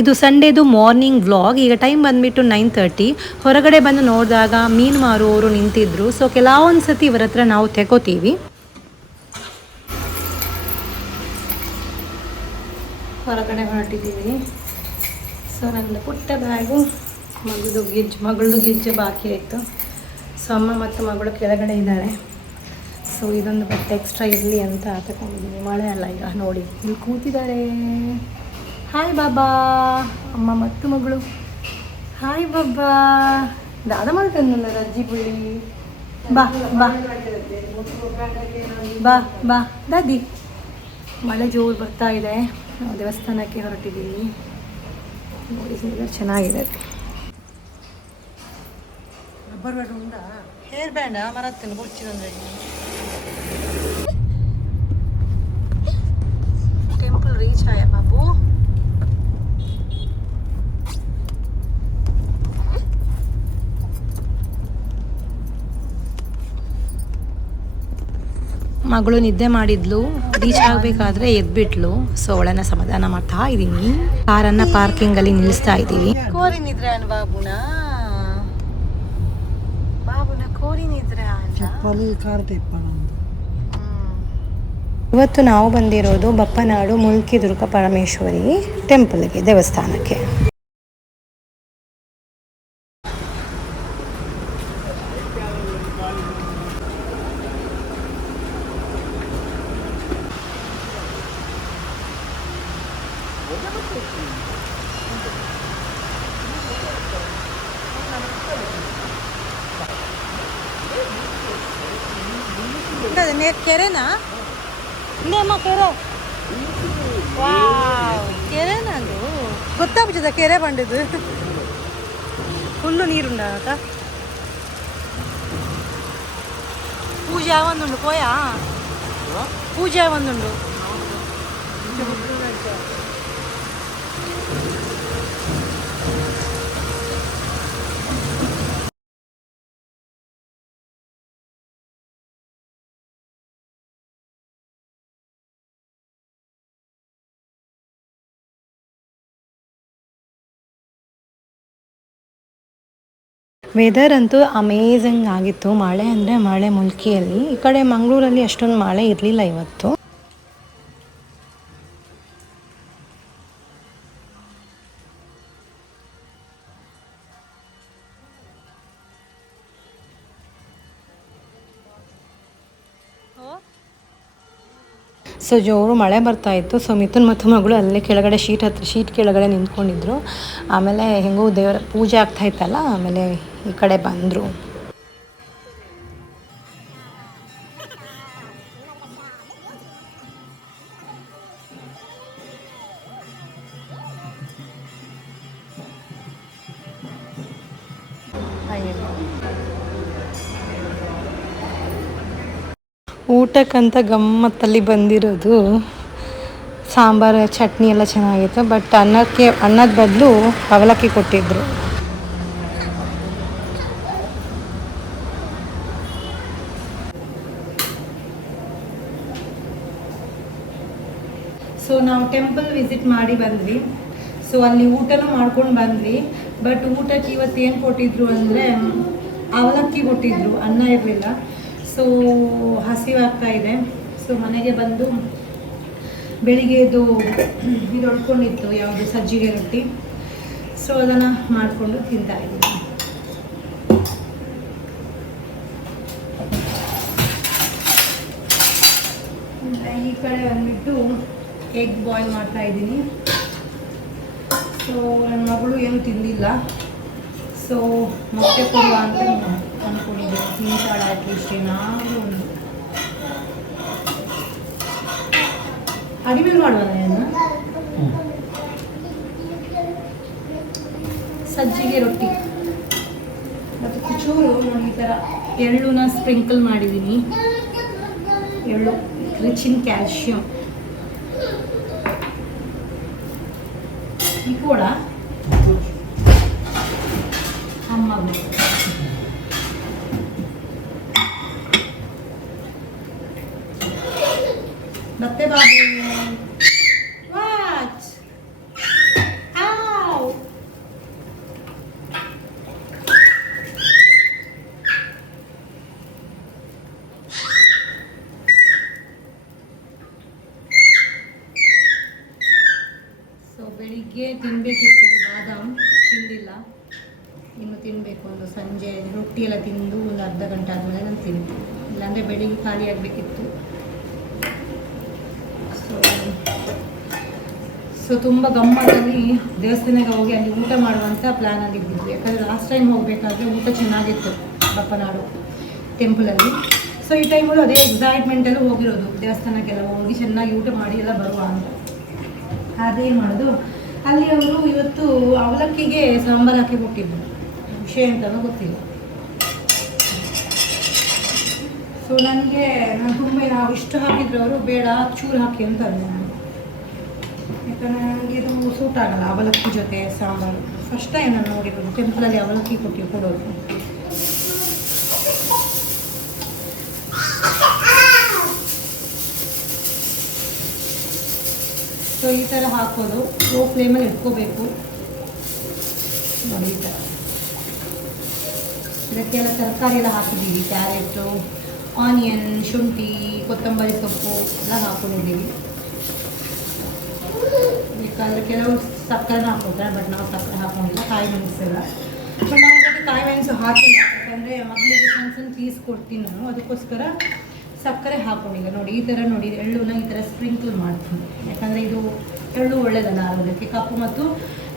ಇದು ಸಂಡೇದು morning vlog. ಈಗ time ಬಂದುಬಿಟ್ಟು 9:30. ಹೊರಗಡೆ ಬಂದು ನೋಡಿದಾಗ ಮೀನು ಮಾರುವವರು ನಿಂತಿದ್ರು. ಸೊ ಕೆಲವೊಂದು ಸತಿ ಇವರ ಹತ್ರ ನಾವು ತೆಗೋತೀವಿ. ಹೊರಗಡೆ ಹೊರಟಿದ್ದೀವಿ. ಸೊ ನನ್ನ ಪುಟ್ಟ ಬ್ಯಾಗು ಮಗಳದು ಗಿಜ್ಜು ಬಾಕಿ ಆಯಿತು. ಸೊ ಅಮ್ಮ ಮತ್ತು ಮಗಳು ಕೆಳಗಡೆ ಇದ್ದಾರೆ. ಸೊ ಇದೊಂದು ಬಟ್ಟೆ ಎಕ್ಸ್ಟ್ರಾ ಇರಲಿ ಅಂತ ತಗೊಂಡಿದ್ದೀನಿ. ಮಳೆ ಅಲ್ಲ ಈಗ ನೋಡಿ ಇಲ್ಲಿ ಕೂತಿದ್ದಾರೆ. ಹಾಯ್ ಬಾಬಾ, ಅಮ್ಮ ಮತ್ತು ಮಗಳು. ಹಾಯ್ ಬಾಬಾ, ದಾದ ಮಾಡ್ತಂದ ರಜ್ಜಿ ಬುಳ್ಳಿ. ಬಾ ಬಾ ಬಾ ಬಾ ದಾದಿ. ಮಳೆ ಜೋರು ಬರ್ತಾ ಇದೆ. ನಾವು ದೇವಸ್ಥಾನಕ್ಕೆ ಹೊರಟಿದ್ದೀವಿ. ನೋಡಿ ಚೆನ್ನಾಗಿದೆ. ಹೇರ್ ಬ್ಯಾಂಡ ಮರತ್ತೇನೆ ಕೊಡ್ಚಿದಂದ್ರೆ ಟೆಂಪಲ್ ರೀಚ್ ಆಯ ಬಾಬು. ಮಗಳು ನಿದ್ದೆ ಮಾಡಿದ್ಲು. ರೀಚ್ ಆಗಬೇಕಾದ್ರೆ ಎದ್ಬಿಟ್ಲು. ಸೊ ಅವಳನ್ನ ಸಮಾಧಾನ ಮಾಡ್ತಾ ಇದ್ದೀನಿ. ಕಾರನ್ನ ಪಾರ್ಕಿಂಗ್ ಅಲ್ಲಿ ನಿಲ್ಲಿಸ್ತಾ ಇದ್ದೀವಿ. ಕೋರಿನಿದ್ರೆ ಬಾಬುನ ಕೋರಿನಿದ್ರೆ ಇವತ್ತು ನಾವು ಬಂದಿರೋದು ಬಪ್ಪನಾಡು ಮುಲ್ಕಿ ದುರ್ಗಾ ಪರಮೇಶ್ವರಿ ಟೆಂಪಲ್ಗೆ, ದೇವಸ್ಥಾನಕ್ಕೆ. ಕೆರೆನಾ ಇನ್ನೇಮ್ಮ ಕೆರೆ? ವಾವ್, ಕೆರೆನಾ ಅದು? ಗೊತ್ತಾಗ್ಬಿಟ್ಟದ ಕೆರೆ ಬಂದಿದ್ದು. ಫುಲ್ಲು ನೀರುಂಡ ಪೂಜೆ ಒಂದುಂಡು ಪೋಯಾ ಪೂಜೆ ಒಂದುಂಡು. ವೆದರ್ ಅಂತೂ ಅಮೇಝಿಂಗ್ ಆಗಿತ್ತು. ಮಳೆ ಅಂದರೆ ಮಳೆ ಮುಲ್ಕಿಯಲ್ಲಿ. ಈ ಕಡೆ ಮಂಗಳೂರಲ್ಲಿ ಅಷ್ಟೊಂದು ಮಳೆ ಇರಲಿಲ್ಲ ಇವತ್ತು. ಸೊ ಜೋರು ಮಳೆ ಬರ್ತಾ ಇತ್ತು. ಸೊ ಮಿಥುನ್ ಮತ್ತು ಮಗಳು ಅಲ್ಲೇ ಕೆಳಗಡೆ ಶೀಟ್ ಕೆಳಗಡೆ ನಿಂತ್ಕೊಂಡಿದ್ರು. ಆಮೇಲೆ ಹೆಂಗೂ ದೇವರ ಪೂಜೆ ಆಗ್ತಾ ಇತ್ತಲ್ಲ, ಆಮೇಲೆ ಈ ಕಡೆ ಬಂದರು. ಊಟಕ್ಕಂತ ಗಮ್ಮತ್ತಲ್ಲಿ ಬಂದಿರೋದು. ಸಾಂಬಾರು ಚಟ್ನಿ ಎಲ್ಲ ಚೆನ್ನಾಗಿತ್ತು. ಬಟ್ ಅನ್ನದ ಬದಲು ಅವಲಕ್ಕಿ ಕೊಟ್ಟಿದ್ರು. ಸೊ ನಾವು ಟೆಂಪಲ್ ವಿಸಿಟ್ ಮಾಡಿ ಬಂದ್ವಿ. ಸೊ ಅಲ್ಲಿ ಊಟನೂ ಮಾಡ್ಕೊಂಡು ಬಂದ್ವಿ. ಬಟ್ ಊಟಕ್ಕೆ ಇವತ್ತು ಏನು ಕೊಟ್ಟಿದ್ರು ಅಂದರೆ ಅವಲಕ್ಕಿ ಕೊಟ್ಟಿದ್ರು, ಅನ್ನ ಇರಲಿಲ್ಲ. ಸೊ ಹಸಿವಾಗ್ತಾ ಇದೆ. ಸೊ ಮನೆಗೆ ಬಂದು ಬೆಳಿಗ್ಗೆದು ಇದು ಹೊಡ್ಕೊಂಡಿತ್ತು, ಯಾವುದು ಸಜ್ಜಿಗೆ ರೊಟ್ಟಿ. ಸೊ ಅದನ್ನು ಮಾಡಿಕೊಂಡು ತಿಂತಾ ಇದ್ದೀನಿ. ಈ ಕಡೆ ಬಂದ್ಬಿಟ್ಟು ಎಗ್ ಬಾಯ್ಲ್ ಮಾಡ್ತಾ ಇದ್ದೀನಿ. ಸೊ ನನ್ನ ಮಗಳು ಏನು ತಿಂದಿಲ್ಲ. ಸೊ ಮೊಟ್ಟೆ ಕೊಡುವ ಅಂತ ಅಂದ್ಕೊಂಡಿದ್ದೆ. ತಿಂತಾಳೆ ಅಟ್ಲೀಸ್ಟ್ ಏನಾದರೂ ಒಂದು. ಅಡಿಮೇಲೆ ಮಾಡುವ ನಾನು ಸಜ್ಜಿಗೆ ರೊಟ್ಟಿ ಮತ್ತು ಚೂರು ನಾನು ಈ ಥರ ಎಳ್ಳನ್ನ ಸ್ಪ್ರಿಂಕಲ್ ಮಾಡಿದ್ದೀನಿ. ಎಳ್ಳು ರಿಚ್ ಇನ್ ಕ್ಯಾಲ್ಶಿಯಂ. ಈ ಕೂಡ ಅಮ್ಮಗೂ ಮತ್ತೆ ಬಾಬು ವಾಚ್. ಬೆಳಿಗ್ಗೆ ತಿನ್ನಬೇಕಿತ್ತು ಬಾದಾಮ್, ತಿಂದಿಲ್ಲ. ಇನ್ನು ತಿನ್ನಬೇಕು. ಒಂದು ಸಂಜೆ ರೊಟ್ಟಿ ಎಲ್ಲ ತಿಂದು ಒಂದು ಅರ್ಧ ಗಂಟೆ ಆದಮೇಲೆ ನಾನು ತಿಂತೀನಿ, ಇಲ್ಲಾಂದರೆ ಬೆಳಿಗ್ಗೆ ಖಾಲಿ ಆಗಬೇಕಿತ್ತು. ಸೊ ತುಂಬ ಗಮ್ಮತ್ತಲ್ಲಿ ದೇವಸ್ಥಾನಕ್ಕೆ ಹೋಗಿ ಅಲ್ಲಿ ಊಟ ಮಾಡುವಂಥ ಪ್ಲ್ಯಾನಲ್ಲಿ ಇದ್ದಿದ್ವಿ. ಯಾಕಂದರೆ ಲಾಸ್ಟ್ ಟೈಮ್ ಹೋಗಬೇಕಾದ್ರೆ ಊಟ ಚೆನ್ನಾಗಿತ್ತು ಬಪ್ಪನಾಡು ಟೆಂಪಲಲ್ಲಿ. ಸೊ ಈ ಟೈಮಲ್ಲೂ ಅದೇ ಎಕ್ಸೈಟ್ಮೆಂಟಲ್ಲೂ ಹೋಗಿರೋದು, ದೇವಸ್ಥಾನಕ್ಕೆಲ್ಲ ಹೋಗಿ ಚೆನ್ನಾಗಿ ಊಟ ಮಾಡಿ ಎಲ್ಲ ಬರುವ ಅಂತ. ಅದೇ ಮಾಡೋದು. ಅಲ್ಲಿ ಅವರು ಇವತ್ತು ಅವಲಕ್ಕಿಗೆ ಸಾಂಬಾರು ಹಾಕಿ ಕೊಟ್ಟಿದ್ರು, ವಿಷಯ ಅಂತಲೂ ಗೊತ್ತಿಲ್ಲ. ಸೊ ನನಗೆ ತುಂಬ ನಾವು ಇಷ್ಟು ಹಾಕಿದ್ರು, ಅವರು ಬೇಡ ಚೂರು ಹಾಕಿ ಅಂತ ಅಂದೆ ನಾನು. ಯಾಕಂದರೆ ನನಗೆ ಇದು ಸೂಟ್ ಆಗಲ್ಲ ಅವಲಕ್ಕಿ ಜೊತೆ ಸಾಂಬಾರು. ಫಸ್ಟ್ ಟೈಮ್ ನಾನು ನೋಡಿರೋದು ಟೆಂಪಲಲ್ಲಿ ಅವಲಕ್ಕಿ ಕೊಡೋದು. ಸೊ ಈ ಥರ ಹಾಕೋದು, ಲೋ ಫ್ಲೇಮಲ್ಲಿ ಇಟ್ಕೋಬೇಕು ನೋಡಿ. ಈ ಥರ ಇದಕ್ಕೆಲ್ಲ ತರಕಾರಿ ಎಲ್ಲ ಹಾಕಿದ್ದೀವಿ, ಕ್ಯಾರೆಟು, ಆನಿಯನ್, ಶುಂಠಿ, ಕೊತ್ತಂಬರಿ ಸೊಪ್ಪು ಎಲ್ಲ ಹಾಕೊಂಡಿದ್ದೀವಿ. ಬೇಕಾದರೆ ಕೆಲವರು ಸಕ್ಕರೆನ ಹಾಕೋತಾರೆ, ಬಟ್ ನಾವು ಸಕ್ಕರೆ ಹಾಕೊಂಡಿಲ್ಲ. ಕಾಯಿ ಮೆಣಸೆಲ್ಲ, ಬಟ್ ನಾವು ಅದಕ್ಕೆ ಕಾಯಿ ಮೆಣಸು ಹಾಕಿಲ್ಲ, ಯಾಕಂದರೆ ಮಕ್ಕಳಿಗೆ ಸಣ್ಣ ಸಣ್ಣ ಪೀಸ್ ಕೊಡ್ತೀನಿ ನಾನು, ಅದಕ್ಕೋಸ್ಕರ ಸಕ್ಕರೆ ಹಾಕೊಂಡಿಲ್ಲ. ನೋಡಿ ಈ ಥರ ನೋಡಿ ಎಳ್ಳನ್ನ ಈ ಥರ ಸ್ಪ್ರಿಂಕಲ್ ಮಾಡ್ತೀನಿ, ಯಾಕಂದರೆ ಇದು ಎಳ್ಳು ಒಳ್ಳೆಯದಲ್ಲ ಆರೋಗ್ಯಕ್ಕೆ. ಕಪ್ಪು ಮತ್ತು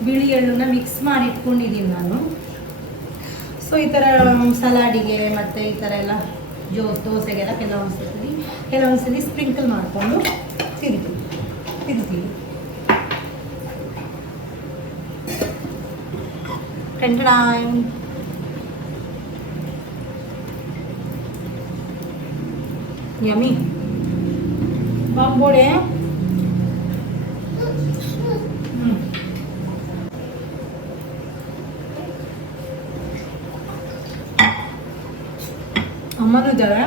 ಬಿಳಿ ಎಳ್ಳನ್ನ ಮಿಕ್ಸ್ ಮಾಡಿ ಇಟ್ಕೊಂಡಿದ್ದೀನಿ ನಾನು. ಸೊ ಈ ಥರ ಸಲಾಡಿಗೆ ಮತ್ತು ಈ ಥರ ಎಲ್ಲ ದೋಸೆಗೆಲ್ಲ ಕೆಲವೊಂದ್ಸಲಿ ಸ್ಪ್ರಿಂಕಲ್ ಮಾಡಿಕೊಂಡು ತಿಂತೀವಿ. ಯಮ್ಮಿ ಬಾಂಬೋಡೆ. ಅಮ್ಮನೂ ಇದ್ದಾರೆ.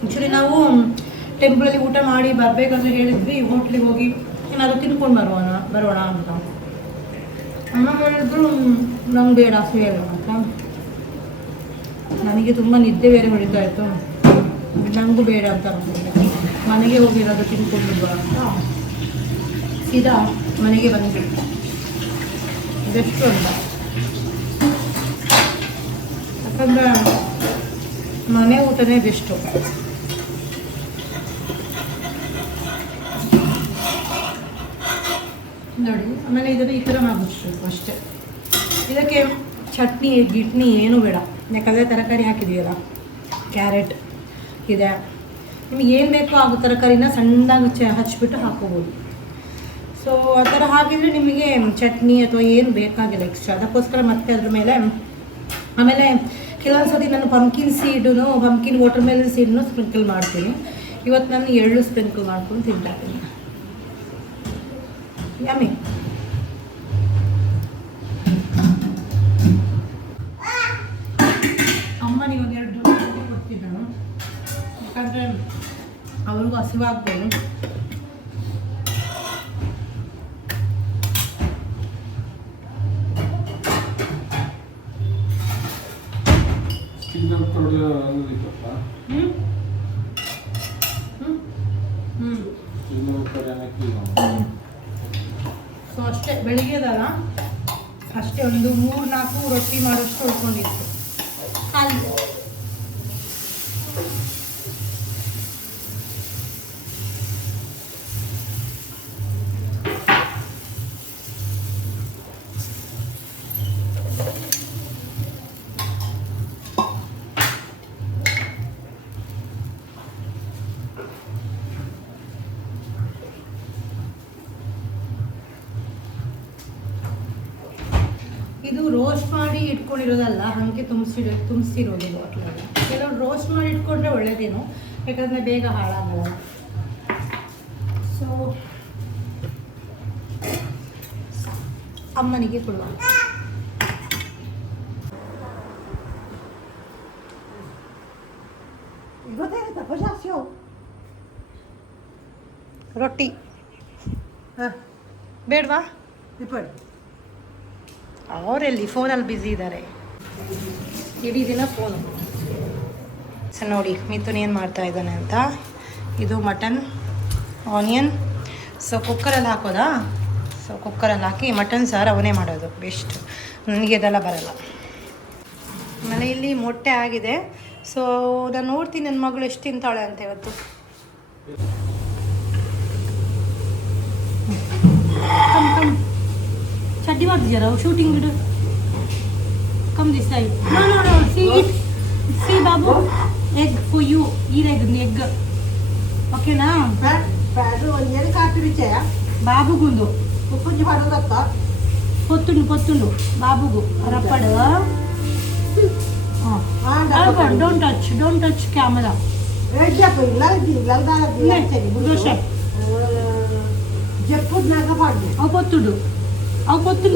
ಆ್ಯಕ್ಚುಲಿ ನಾವು ಟೆಂಪಲಲ್ಲಿ ಊಟ ಮಾಡಿ ಬರಬೇಕಾದ್ರೆ ಹೇಳಿದ್ವಿ ಹೋಟ್ಲಿಗೆ ಹೋಗಿ ಏನಾದರೂ ತಿನ್ಕೊಂಡು ಬರೋಣ ಅಂತ. ಅಮ್ಮ ಹೇಳಿದ್ರು ನಂಗೆ ಬೇಡ ಸೇರ ಅಂತ. ನನಗೆ ತುಂಬ ನಿದ್ದೆ ಬೇರೆ ಹೊಡಿತಾ ಇತ್ತು, ನನಗೂ ಬೇಡ ಅಂತ ಅನ್ಕೊಂಡಿದ್ದೆ. ಮನೆಗೆ ಹೋಗಿರೋದು ತಿನ್ಕೊಂಡು ಬರೋ ಅಂತ ಸೀದಾ ಮನೆಗೆ ಬಂದ್ಬಿಟ್ಟು ಬೆಸ್ಟು ಅಂತ. ಯಾಕಂದರೆ ಮನೆ ಊಟನೇ ಬೆಸ್ಟು. ನೋಡಿ ಆಮೇಲೆ ಇದನ್ನು ಈ ಥರ ಮಾಡಿಬಿಡ್ಬೇಕು ಅಷ್ಟೇ. ಇದಕ್ಕೆ ಚಟ್ನಿ ಗಿಟ್ನಿ ಏನೂ ಬೇಡ, ಯಾಕಂದರೆ ತರಕಾರಿ ಹಾಕಿದ್ದೀವಲ್ಲ, ಕ್ಯಾರೆಟ್ ಇದೆ. ನಿಮಗೆ ಏನು ಬೇಕೋ ಆ ತರಕಾರಿನ ಸಣ್ಣದಾಗಿ ಹಚ್ಚಿಬಿಟ್ಟು ಹಾಕೋಬೋದು. ಸೊ ಆ ಥರ ಹಾಕಿದರೆ ನಿಮಗೆ ಚಟ್ನಿ ಅಥವಾ ಏನು ಬೇಕಾಗಿಲ್ಲ ಎಕ್ಸ್ಟ್ರಾ. ಅದಕ್ಕೋಸ್ಕರ ಮತ್ತೆ ಅದ್ರ ಮೇಲೆ ಆಮೇಲೆ ಕೆಲವೊಂದು ಸತಿ ನಾನು ಪಂಪ್ಕಿನ್ ವಾಟರ್ ಮೆಲನ್ ಸೀಡನ್ನು ಸ್ಪ್ರಿಂಕಲ್ ಮಾಡ್ತೀನಿ. ಇವತ್ತು ನಾನು ಎಳ್ಳು ಸ್ಪ್ರಿಂಕಲ್ ಮಾಡ್ಕೊಂಡು ತಿಂತಾಯಿದ್ದೀನಿ. ಯಮ್ಮಿ. ಅಮ್ಮನಿಗೆ ಒಂದೆರಡು ಕೊಡ್ತೀನಿ ನಾನು, ಯಾಕಂದರೆ ಅವ್ರಿಗೂ ಹಸಿವಾಗ್ಬೋದು. ಸೊ ಅಷ್ಟೇ ಬೆಳಿಗ್ಗೆದಲ್ಲ, ಅಷ್ಟೇ ಒಂದು 3-4 ರೊಟ್ಟಿ ಮಾಡೋಷ್ಟು ಉಳ್ಕೊಂಡಿತ್ತು ಖಾಲಿ. ಇದು ರೋಸ್ಟ್ ಮಾಡಿ ಇಟ್ಕೊಂಡಿರೋದಲ್ಲ, ಹಾಗೆ ತುಂಬಿಸಿರೋದು ಬಾಟ್ಲಲ್ಲಿ. ಕೆಲವರು ರೋಸ್ಟ್ ಮಾಡಿ ಇಟ್ಕೊಂಡ್ರೆ ಒಳ್ಳೇದೇನು, ಯಾಕಂದರೆ ಬೇಗ ಹಾಳಾಗಲ್ಲ. ಸೊ ಅಮ್ಮನಿಗೆ ಕೊಡುವ. ರೊಟ್ಟಿ ಬೇಡವಾ? ಅವರೆಲ್ಲಿ ಫೋನಲ್ಲಿ ಬ್ಯುಸಿ ಇದ್ದಾರೆ, ಇಡೀ ದಿನ ಫೋನು. ಸೊ ನೋಡಿ ಮಿಥುನ್ ಏನು ಮಾಡ್ತಾ ಇದ್ದಾನೆ ಅಂತ. ಇದು ಮಟನ್, ಆನಿಯನ್. ಸೊ ಕುಕ್ಕರಲ್ಲಿ ಹಾಕೋದಾ? ಸೊ ಸೊ ಕುಕ್ಕರಲ್ಲಿ ಹಾಕಿ ಮಟನ್ ಸಾರು ಅವನೇ ಮಾಡೋದು ಬೆಸ್ಟ್. ನನಗೆ ಇದೆಲ್ಲ ಬರಲ್ಲ. ಆಮೇಲೆ ಇಲ್ಲಿ ಮೊಟ್ಟೆ ಆಗಿದೆ. ಸೊ ನಾನು ನೋಡ್ತೀನಿ ನನ್ನ ಮಗಳು ಎಷ್ಟು ತಿಂತಾಳೆ ಅಂತ ಇವತ್ತು. ಕಮ್ ಚಡ್ಡಿ ಮಾಡ್ತಿದ್ದಾರ ಶೂಟಿಂಗ್ ಬಿಡು. Come this side. ನೋ ಸಿ ಬಾಬು, ಎಗ್ ಫಾರ್ ಯು. ಈ ಎಗ್ ಓಕೆನಾ? బాబుగుందు ఉప్పు పడదక్క పొత్తుండు బాబుగు రప్పడు. Don't touch camera. అవు పొత్తుడు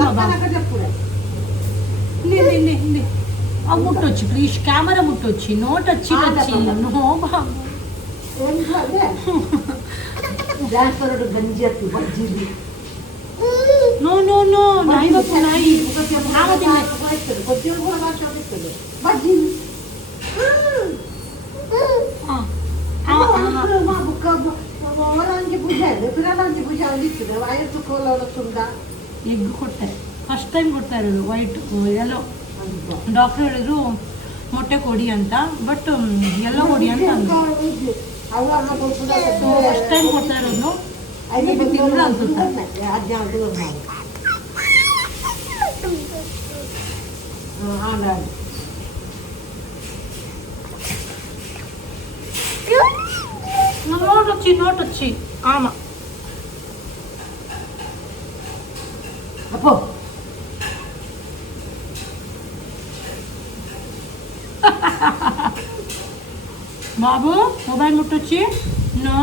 బాబా. అవు ముట్టొచ్చు ప్లీజ్. కెమెరా ముట్టొచ్చు. నో టచ్ నో బాబు. No, nahi bapu nahi. Egg ಕೊಟ್ಟೆ ಫಸ್ಟ್ ಟೈಮ್ ಕೊಡ್ತಾ ಇರೋದು. ವೈಟ್ ಎಲ್ಲೋ ಡಾಕ್ಟರ್ ಹೇಳಿದ್ರು ಮೊಟ್ಟೆ ಕೊಡಿ ಅಂತ, ಬಟ್ ಎಲ್ಲ ಕೊಡಿ ಅಂತ ಅಂದ್ರು. ಫಸ್ಟ್ ಟೈಮ್ ಕೊಡ್ತಾ ಇರೋದು. ತಿಂಗಳು ಅನ್ಸುತ್ತೆ. ನೋಟೊಚ್ಚಿ ಆಮ ಅಪ್ಪೋ బాబు మొబైల్ ముట్టొచ్చి నో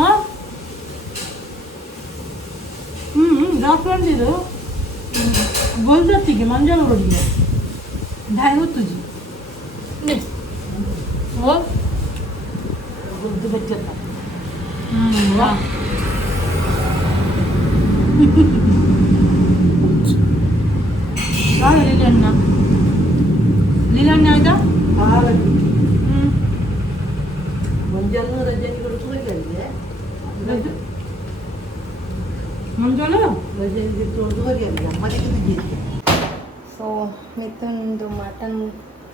ಡಾಕ್ಟರ್ ಇದು ಗೋಲ್ಜತ್ತಿಗೆ ಮಂಜಾಳ ಹೊಡಿಗೆ ಢಾಯಿ ಹೊತ್ತುಜಿ ಓ ಗುದ್ದು ಬೆಚ್ಚತ್ತ ವಾ ಲೀಲಣ್ಣ ಆಯ್ತಾ? ಸೊ ಮಿಥುನ್ದು ಮಟನ್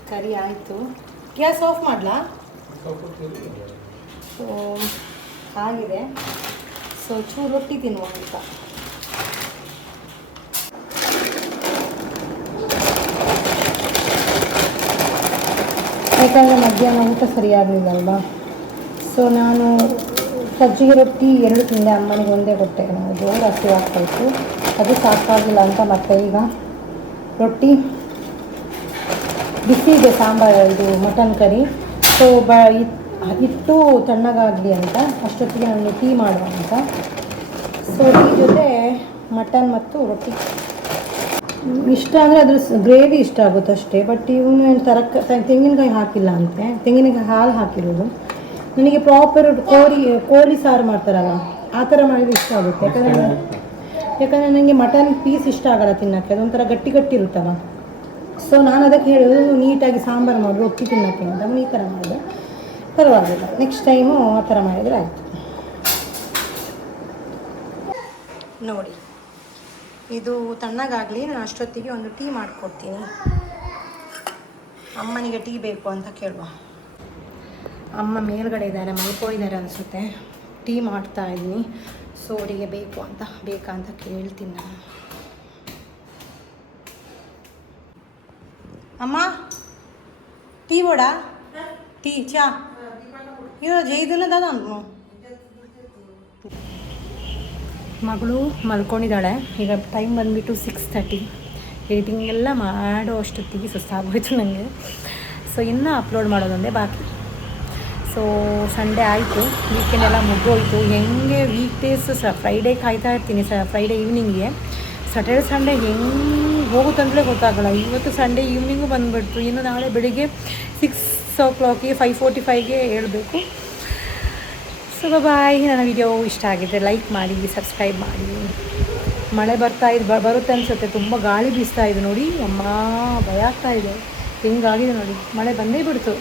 ಕರಿ ಆಯಿತು. ಗ್ಯಾಸ್ ಆಫ್ ಮಾಡಲಾ? ಸೊ ಆಗಿದೆ. ಸೊ ಚೂರು ರೊಟ್ಟಿ ತಿನ್ನುವ ಅಂತ. ಯಾಕಂದರೆ ಮಧ್ಯಾಹ್ನ ಊಟ ಸರಿಯಾಗಲಿಲ್ಲ ಅಲ್ವಾ. ಸೊ ನಾನು ಸಜ್ಜಿಗೆ ರೊಟ್ಟಿ 2 ತಿಂದೆ, ಅಮ್ಮನಿಗೆ ಒಂದೇ ಕೊಟ್ಟೆ. ನಾವು ಜೋರು ಹಸಿವಾಗ್ತಾಯಿತ್ತು, ಅದು ಸಾಕಾಗಿಲ್ಲ ಅಂತ ಮತ್ತೆ ಈಗ ರೊಟ್ಟಿ ಬಿಸಿ ಇದೆ. ಸಾಂಬಾರು ಇದು ಮಟನ್ ಕರಿ. ಸೊ ಹಿಟ್ಟು ತಣ್ಣಗಾಗಲಿ ಅಂತ ಅಷ್ಟೊತ್ತಿಗೆ ನಾನು ಟೀ ಮಾಡುವ ಅಂತ. ಸೊ ಟೀ ಜೊತೆ ಮಟನ್ ಮತ್ತು ರೊಟ್ಟಿ ಇಷ್ಟ ಅಂದರೆ ಅದ್ರ ಗ್ರೇವಿ ಇಷ್ಟ ಆಗುತ್ತೆ ಅಷ್ಟೇ. ಬಟ್ ಇವನು ತೆಂಗಿನಕಾಯಿ ಹಾಕಿಲ್ಲ ಅಂತೆ, ತೆಂಗಿನಕಾಯಿ ಹಾಲು ಹಾಕಿರೋದು. ನನಗೆ ಪ್ರಾಪರ್ ಕೋಳಿ ಸಾರು ಮಾಡ್ತಾರಲ್ಲ ಆ ಥರ ಮಾಡಿದ್ರೆ ಇಷ್ಟ ಆಗುತ್ತೆ. ಯಾಕಂದರೆ ನನಗೆ ಮಟನ್ ಪೀಸ್ ಇಷ್ಟ ಆಗಲ್ಲ ತಿನ್ನೋಕ್ಕೆ, ಅದೊಂಥರ ಗಟ್ಟಿ ಇರುತ್ತಲ್ಲ. ಸೊ ನಾನು ಅದಕ್ಕೆ ಹೇಳೋದು ನೀಟಾಗಿ ಸಾಂಬಾರು ಮಾಡಿ ರೊಟ್ಟಿ ತಿನ್ನೋಕ್ಕೆ ಅಂತ. ಅವನು ಈ ಥರ ಮಾಡಿದೆ, ಪರವಾಗಿಲ್ಲ. ನೆಕ್ಸ್ಟ್ ಟೈಮು ಆ ಥರ ಮಾಡಿದರೆ ಆಯಿತು. ನೋಡಿ, ಇದು ತಣ್ಣಗಾಗಲಿ. ನಾನು ಅಷ್ಟೊತ್ತಿಗೆ ಒಂದು ಟೀ ಮಾಡಿಕೊಡ್ತೀನಿ. ಅಮ್ಮನಿಗೆ ಟೀ ಬೇಕು ಅಂತ ಕೇಳುವ. ಅಮ್ಮ ಮೇಲ್ಗಡೆ ಇದ್ದಾರೆ, ಮಲ್ಕೊಂಡಿದ್ದಾರೆ ಅನಿಸುತ್ತೆ. ಟೀ ಮಾಡ್ತಾ ಇದ್ದೀನಿ. ಸೊ ಅವರಿಗೆ ಬೇಕಾ ಅಂತ ಕೇಳ್ತೀನಿ ನಾನು. ಅಮ್ಮ ಟೀ ಬೋಡಾ? ಟೀ ಚಾ ಇದು ಜೈದನ ದಾದಾ ಅನ್ನು ಮಗಳು ಮಲ್ಕೊಂಡಿದ್ದಾಳೆ. ಈಗ ಟೈಮ್ ಬಂದುಬಿಟ್ಟು 6:30. ಎಡಿಟಿಂಗ್ ಎಲ್ಲ ಮಾಡೋ ಅಷ್ಟೊತ್ತಿಗೆ ಸುಸ್ತಾಗೋಯ್ತು ನನಗೆ. ಸೊ ಇನ್ನೂ ಅಪ್ಲೋಡ್ ಮಾಡೋದೊಂದೇ ಬಾಕಿ. ಸೊ ಸಂಡೇ ಆಯಿತು, ವೀಕೆಂಡ್ ಎಲ್ಲ ಮುಗಿದೋಯ್ತು. ಹೆಂಗೆ ವೀಕ್ ಡೇಸ್ ಫ್ರೈಡೇ ಕಾಯ್ತಾ ಇರ್ತೀನಿ, ಫ್ರೈಡೇ ಈವ್ನಿಂಗ್ಗೆ. ಸ್ಯಾಟರ್ಡೆ ಸಂಡೇ ಹೆಂಗೆ ಹೋಗುತ್ತಂತಲೇ ಗೊತ್ತಾಗಲ್ಲ. ಇವತ್ತು ಸಂಡೇ ಈವ್ನಿಂಗು ಬಂದುಬಿಡ್ತು. ಇನ್ನು ನಾಳೆ ಬೆಳಿಗ್ಗೆ 6 o'clock 5:45ಗೆ ಹೇಳಬೇಕು. So bye. ನನ್ನ ವಿಡಿಯೋ ಇಷ್ಟ ಆಗಿದ್ದರೆ ಲೈಕ್ ಮಾಡಿ, ಸಬ್ಸ್ಕ್ರೈಬ್ ಮಾಡಿ. ಮಳೆ ಬರುತ್ತೆ ಅನಿಸುತ್ತೆ. ತುಂಬ ಗಾಳಿ ಬೀಸ್ತಾ ಇದೆ ನೋಡಿ. ಅಮ್ಮ ಭಯ ಆಗ್ತಾಯಿದೆ. ಹೆಂಗಾಗಿದೆ ನೋಡಿ, ಮಳೆ ಬಂದೇ ಬಿಡ್ತು.